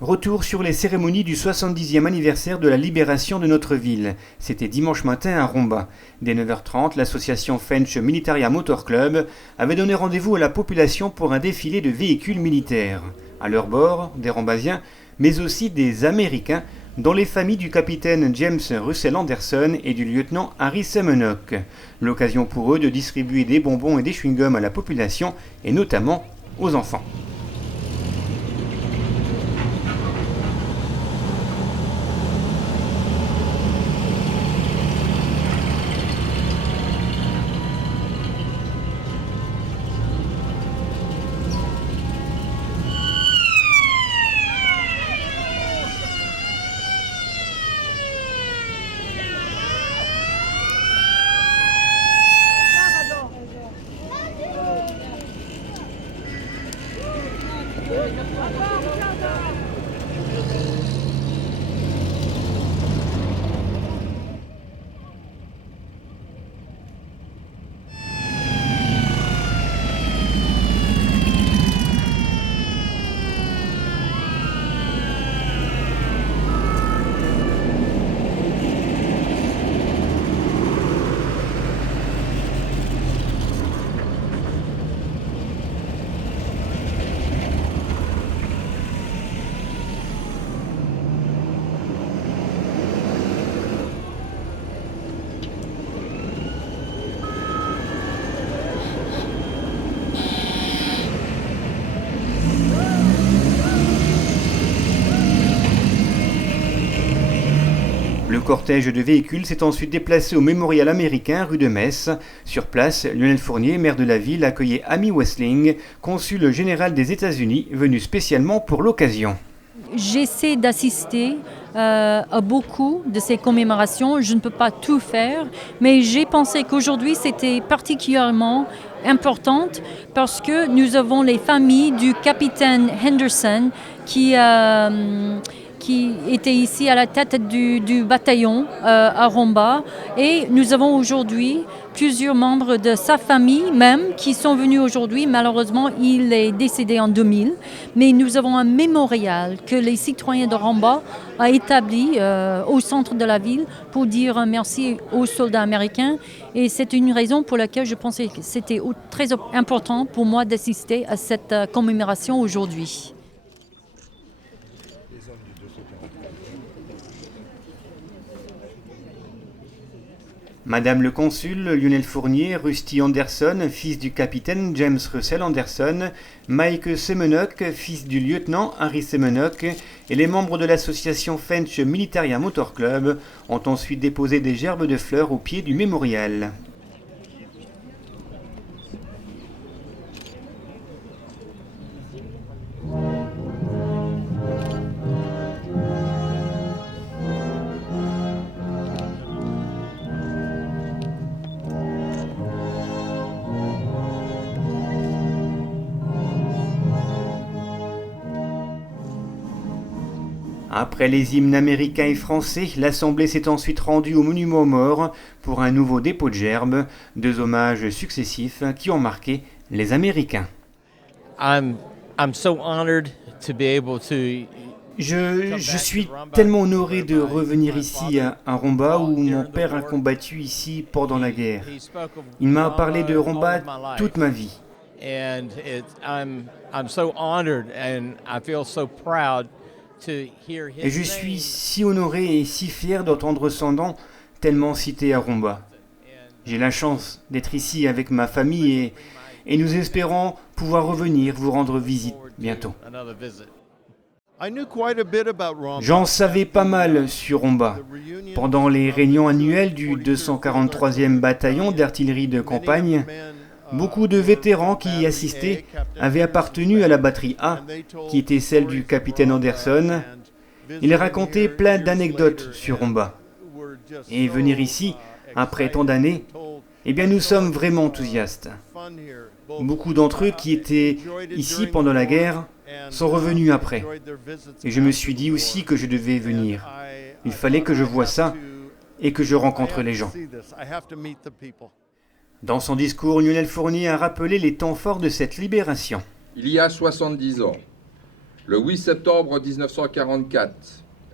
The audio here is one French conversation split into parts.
Retour sur les cérémonies du 70e anniversaire de la libération de notre ville. C'était dimanche matin à Romba. Dès 9h30, l'association French Militaria Motor Club avait donné rendez-vous à la population pour un défilé de véhicules militaires. À leur bord, des Rombasiens, mais aussi des Américains, dont les familles du capitaine James Russell Anderson et du lieutenant Harry Semenuk. L'occasion pour eux de distribuer des bonbons et des chewing-gums à la population, et notamment aux enfants. Le cortège de véhicules s'est ensuite déplacé au mémorial américain rue de Metz. Sur place, Lionel Fournier, maire de la ville, accueillait Amy Wessling, consul général des États-Unis, venu spécialement pour l'occasion. J'essaie d'assister à beaucoup de ces commémorations. Je ne peux pas tout faire, mais j'ai pensé qu'aujourd'hui c'était particulièrement importante parce que nous avons les familles du capitaine Henderson qui était ici à la tête du bataillon à Romba. Et nous avons aujourd'hui plusieurs membres de sa famille même qui sont venus aujourd'hui. Malheureusement, il est décédé en 2000. Mais nous avons un mémorial que les citoyens de Romba ont établi au centre de la ville pour dire merci aux soldats américains. Et c'est une raison pour laquelle je pensais que c'était très important pour moi d'assister à cette commémoration aujourd'hui. Madame le consul, Lionel Fournier, Rusty Anderson, fils du capitaine James Russell Anderson, Mike Semenuk, fils du lieutenant Harry Semenuk, et les membres de l'association French Militaria Motor Club ont ensuite déposé des gerbes de fleurs au pied du mémorial. Après les hymnes américains et français, l'Assemblée s'est ensuite rendue au monument aux morts pour un nouveau dépôt de gerbes, deux hommages successifs qui ont marqué les Américains. I'm so honored to be able to Je suis tellement honoré de revenir ici à Romba où mon père a combattu ici pendant la guerre. Il m'a parlé de Romba toute ma vie. And I'm so honored and I feel so proud to hear his Et je suis si honoré et si fier d'entendre son nom tellement cité à Romba. J'ai la chance d'être ici avec ma famille et nous espérons pouvoir revenir vous rendre visite bientôt. J'en savais pas mal sur Romba. Pendant les réunions annuelles du 243e bataillon d'artillerie de campagne, beaucoup de vétérans qui y assistaient avaient appartenu à la batterie A, qui était celle du capitaine Anderson. Ils racontaient plein d'anecdotes sur Romba. Et venir ici, après tant d'années, eh bien nous sommes vraiment enthousiastes. Beaucoup d'entre eux qui étaient ici pendant la guerre sont revenus après. Et je me suis dit aussi que je devais venir. Il fallait que je voie ça et que je rencontre les gens. Dans son discours, Lionel Fournier a rappelé les temps forts de cette libération. Il y a 70 ans, Le 8 septembre 1944,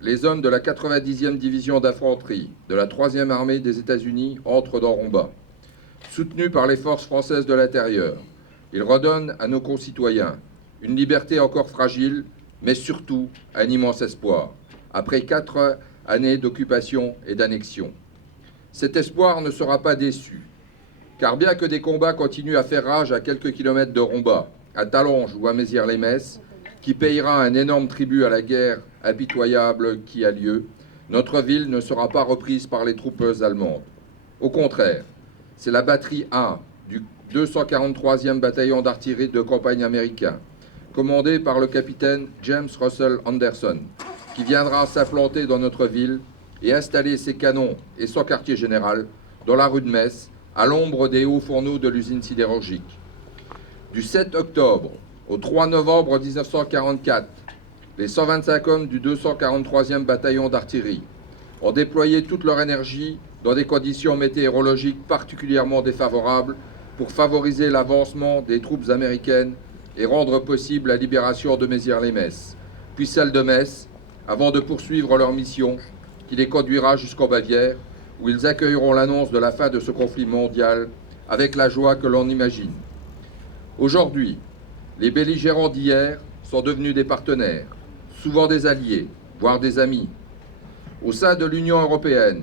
les hommes de la 90e division d'infanterie de la 3e armée des États-Unis entrent dans Romba. Soutenus par les forces françaises de l'intérieur, ils redonnent à nos concitoyens une liberté encore fragile, mais surtout un immense espoir, après 4 années d'occupation et d'annexion. Cet espoir ne sera pas déçu, car bien que des combats continuent à faire rage à quelques kilomètres de Romba, à Talange ou à Mézières-les-Messes, qui payera un énorme tribut à la guerre impitoyable qui a lieu, notre ville ne sera pas reprise par les troupes allemandes. Au contraire, c'est la batterie 1 du 243e bataillon d'artillerie de campagne américain, commandé par le capitaine James Russell Anderson, qui viendra s'implanter dans notre ville et installer ses canons et son quartier général dans la rue de Metz, à l'ombre des hauts fourneaux de l'usine sidérurgique. Du 7 octobre au 3 novembre 1944, les 125 hommes du 243e bataillon d'artillerie ont déployé toute leur énergie dans des conditions météorologiques particulièrement défavorables pour favoriser l'avancement des troupes américaines et rendre possible la libération de Mézières-les-Messes, puis celle de Metz, avant de poursuivre leur mission qui les conduira jusqu'en Bavière, où ils accueilleront l'annonce de la fin de ce conflit mondial avec la joie que l'on imagine. Aujourd'hui, les belligérants d'hier sont devenus des partenaires, souvent des alliés, voire des amis. Au sein de l'Union européenne,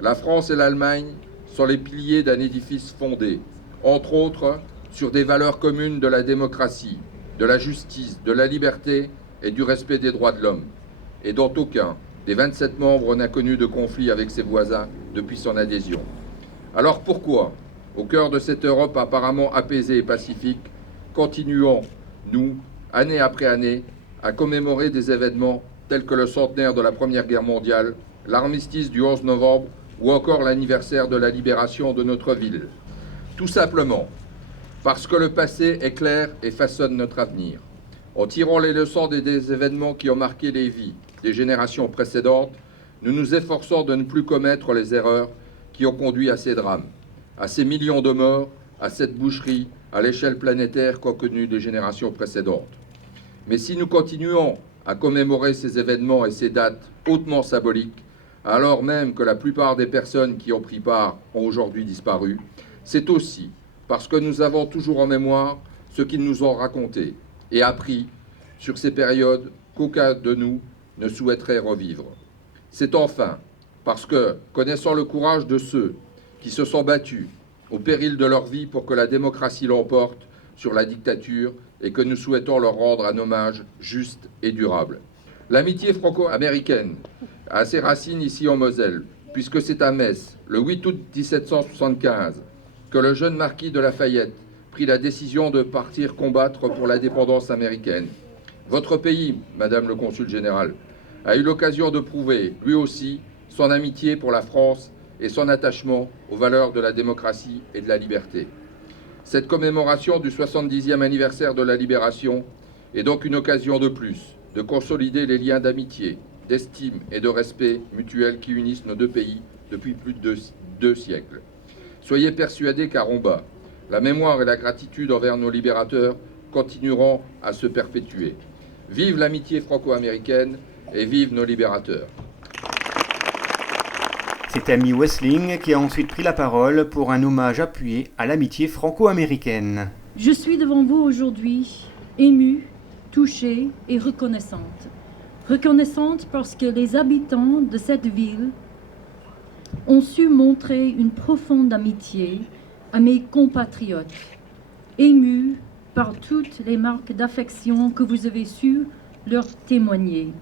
la France et l'Allemagne sont les piliers d'un édifice fondé, entre autres, sur des valeurs communes de la démocratie, de la justice, de la liberté et du respect des droits de l'homme, et dont aucun des 27 membres n'a connu de conflit avec ses voisins depuis son adhésion. Alors pourquoi, au cœur de cette Europe apparemment apaisée et pacifique, continuons, nous, année après année, à commémorer des événements tels que le centenaire de la Première Guerre mondiale, l'armistice du 11 novembre ou encore l'anniversaire de la libération de notre ville? Tout simplement parce que le passé est clair et façonne notre avenir. En tirant les leçons des événements qui ont marqué les vies des générations précédentes, nous nous efforçons de ne plus commettre les erreurs qui ont conduit à ces drames, à ces millions de morts, à cette boucherie à l'échelle planétaire qu'ont connue des générations précédentes. Mais si nous continuons à commémorer ces événements et ces dates hautement symboliques, alors même que la plupart des personnes qui ont pris part ont aujourd'hui disparu, c'est aussi parce que nous avons toujours en mémoire ce qu'ils nous ont raconté et appris sur ces périodes qu'aucun de nous ne souhaiterait revivre. C'est enfin parce que, connaissant le courage de ceux qui se sont battus au péril de leur vie pour que la démocratie l'emporte sur la dictature, et que nous souhaitons leur rendre un hommage juste et durable. L'amitié franco-américaine a ses racines ici en Moselle, puisque c'est à Metz, le 8 août 1775, que le jeune marquis de Lafayette prit la décision de partir combattre pour l'indépendance américaine. Votre pays, Madame le Consul général, a eu l'occasion de prouver, lui aussi, son amitié pour la France et son attachement aux valeurs de la démocratie et de la liberté. Cette commémoration du 70e anniversaire de la Libération est donc une occasion de plus de consolider les liens d'amitié, d'estime et de respect mutuel qui unissent nos deux pays depuis plus de 2 siècles. Soyez persuadés qu'à Romba, la mémoire et la gratitude envers nos libérateurs continueront à se perpétuer. Vive l'amitié franco-américaine et vive nos libérateurs. C'est Amy Wessling qui a ensuite pris la parole pour un hommage appuyé à l'amitié franco-américaine. Je suis devant vous aujourd'hui, émue, touchée et reconnaissante. Reconnaissante parce que les habitants de cette ville ont su montrer une profonde amitié à mes compatriotes, émue par toutes les marques d'affection que vous avez su leur témoigner,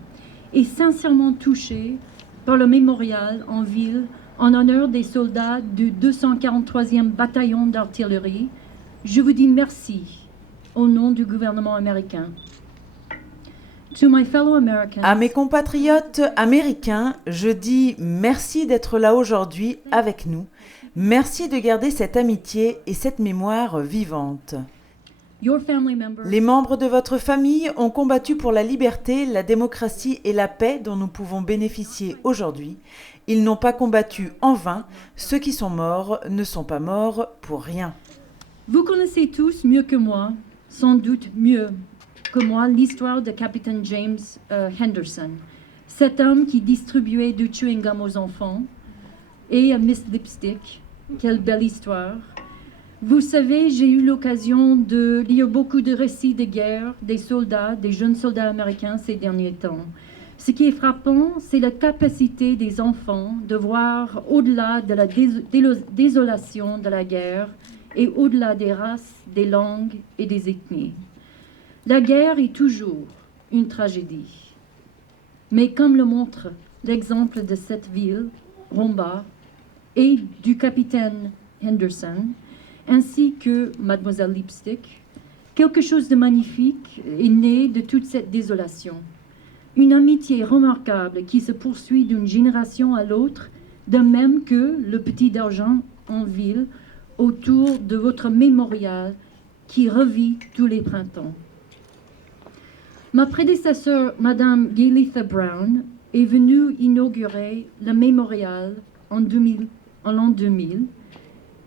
et sincèrement touchée par le mémorial en ville en honneur des soldats du 243e bataillon d'artillerie. Je vous dis merci au nom du gouvernement américain. To my fellow Americans, À mes compatriotes américains, je dis merci d'être là aujourd'hui avec nous. Merci de garder cette amitié et cette mémoire vivante. your family members, Les membres de votre famille ont combattu pour la liberté, la démocratie et la paix dont nous pouvons bénéficier aujourd'hui. Ils n'ont pas combattu en vain. Ceux qui sont morts ne sont pas morts pour rien. vous connaissez tous mieux que moi, sans doute mieux que moi l'histoire de capitaine James Henderson, cet homme qui distribuait du chewing-gum aux enfants, et Miss Lipstick. Quelle belle histoire. Vous savez, j'ai eu l'occasion de lire beaucoup de récits de guerre des soldats, des jeunes soldats américains ces derniers temps. Ce qui est frappant, c'est la capacité des enfants de voir au-delà de la désolation de la guerre et au-delà des races, des langues et des ethnies. La guerre est toujours une tragédie. Mais comme le montre l'exemple de cette ville, Romba, et du capitaine Henderson, ainsi que Mademoiselle Lipstick, quelque chose de magnifique est né de toute cette désolation. Une amitié remarquable qui se poursuit d'une génération à l'autre, de même que le petit d'argent en ville autour de votre mémorial qui revit tous les printemps. Ma prédécesseur, Madame Galitha Brown, est venue inaugurer le mémorial en l'an 2000,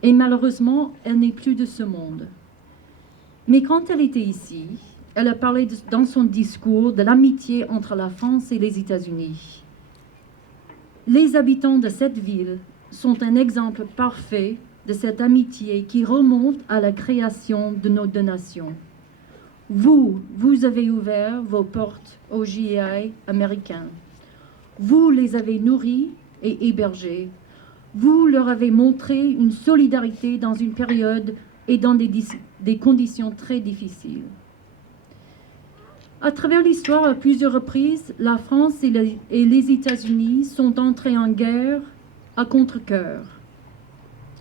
et malheureusement, elle n'est plus de ce monde. Mais quand elle était ici, elle a parlé dans son discours de l'amitié entre la France et les États-Unis. Les habitants de cette ville sont un exemple parfait de cette amitié qui remonte à la création de nos deux nations. Vous avez ouvert vos portes aux GI américains. Vous les avez nourris et hébergés. Vous leur avez montré une solidarité dans une période et dans des conditions très difficiles. À travers l'histoire, à plusieurs reprises, la France et les États-Unis sont entrés en guerre à contre-cœur.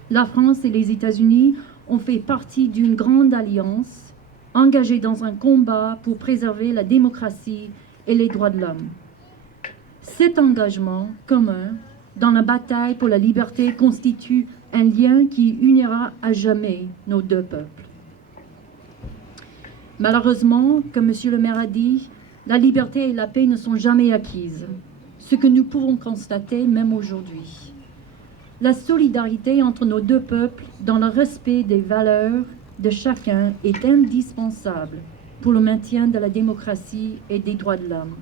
La France et les États-Unis ont fait partie d'une grande alliance engagée dans un combat pour préserver la démocratie et les droits de l'homme. Cet engagement commun dans la bataille pour la liberté constitue un lien qui unira à jamais nos deux peuples. Malheureusement, comme M. le maire a dit, la liberté et la paix ne sont jamais acquises, ce que nous pouvons constater même aujourd'hui. La solidarité entre nos deux peuples dans le respect des valeurs de chacun est indispensable pour le maintien de la démocratie et des droits de l'homme.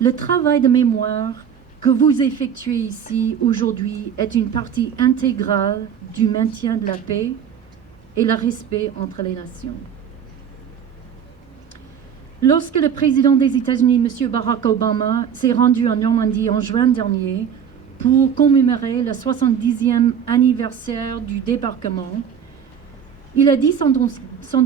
Le travail de mémoire que vous effectuez ici aujourd'hui est une partie intégrale du maintien de la paix et le respect entre les nations. Lorsque le président des États-Unis, M. Barack Obama, s'est rendu en Normandie en juin dernier pour commémorer le 70e anniversaire du débarquement, il a dit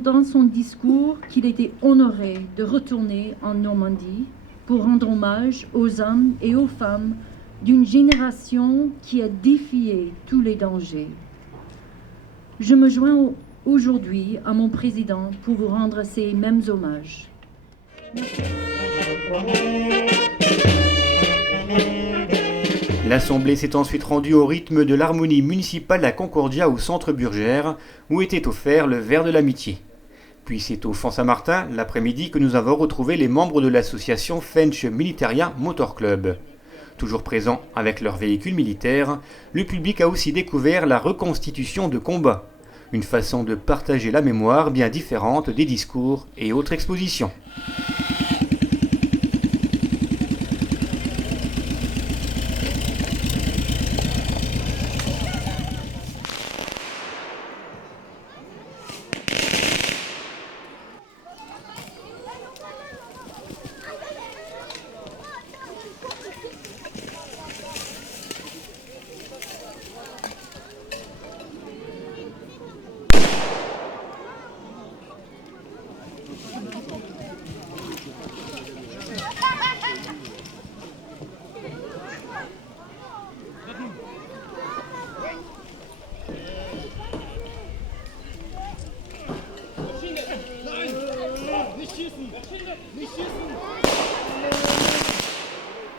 dans son discours qu'il était honoré de retourner en Normandie pour rendre hommage aux hommes et aux femmes d'une génération qui a défié tous les dangers. Je me joins aujourd'hui à mon président pour vous rendre ces mêmes hommages. L'Assemblée s'est ensuite rendue au rythme de l'harmonie municipale à Concordia au centre Burgère, où était offert le verre de l'amitié. Puis c'est au Font Saint-Martin, l'après-midi, que nous avons retrouvé les membres de l'association Fench Militaria Motor Club. Toujours présents avec leurs véhicules militaires, le public a aussi découvert la reconstitution de combat, une façon de partager la mémoire bien différente des discours et autres expositions.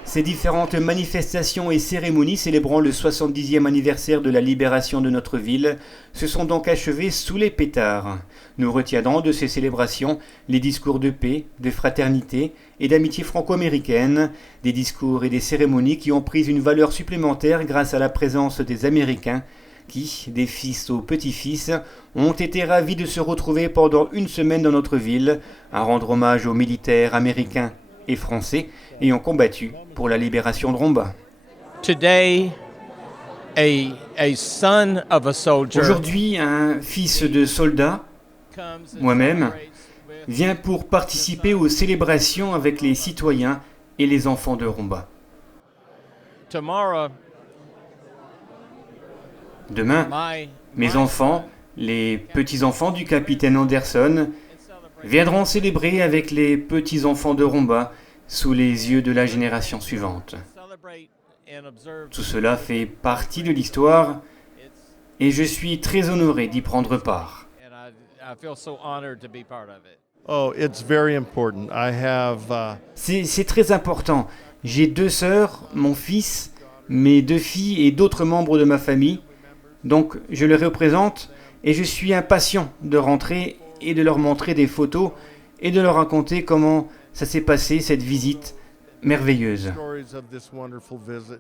Ces différentes manifestations et cérémonies célébrant le 70e anniversaire de la libération de notre ville se sont donc achevées sous les pétards. Nous retiendrons de ces célébrations les discours de paix, de fraternité et d'amitié franco-américaine, des discours et des cérémonies qui ont pris une valeur supplémentaire grâce à la présence des Américains, qui, des fils aux petits-fils, ont été ravis de se retrouver pendant une semaine dans notre ville, à rendre hommage aux militaires américains et français ayant combattu pour la libération de Romba. Today, a son of a soldier Aujourd'hui, un fils de soldat, comes and moi-même, celebrates with vient pour participer aux célébrations avec les citoyens et les enfants de Romba. tomorrow. Demain, mes enfants, les petits-enfants du capitaine Anderson, viendront célébrer avec les petits-enfants de Romba sous les yeux de la génération suivante. Tout cela fait partie de l'histoire et je suis très honoré d'y prendre part. Oh, it's very important. I have C'est très important. J'ai 2 sœurs, mon fils, mes 2 filles et d'autres membres de ma famille. Donc je les représente et je suis impatient de rentrer et de leur montrer des photos et de leur raconter comment ça s'est passé cette visite merveilleuse. stories of this wonderful visit.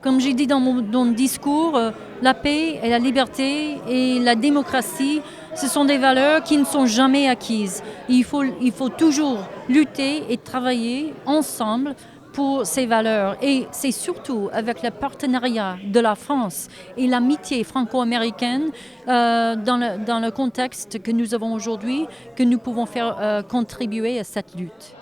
Comme j'ai dit dans mon discours, la paix et la liberté et la démocratie, ce sont des valeurs qui ne sont jamais acquises. Il faut toujours lutter et travailler ensemble pour ces valeurs. Et c'est surtout avec le partenariat de la France et l'amitié franco-américaine dans le contexte que nous avons aujourd'hui que nous pouvons faire contribuer à cette lutte.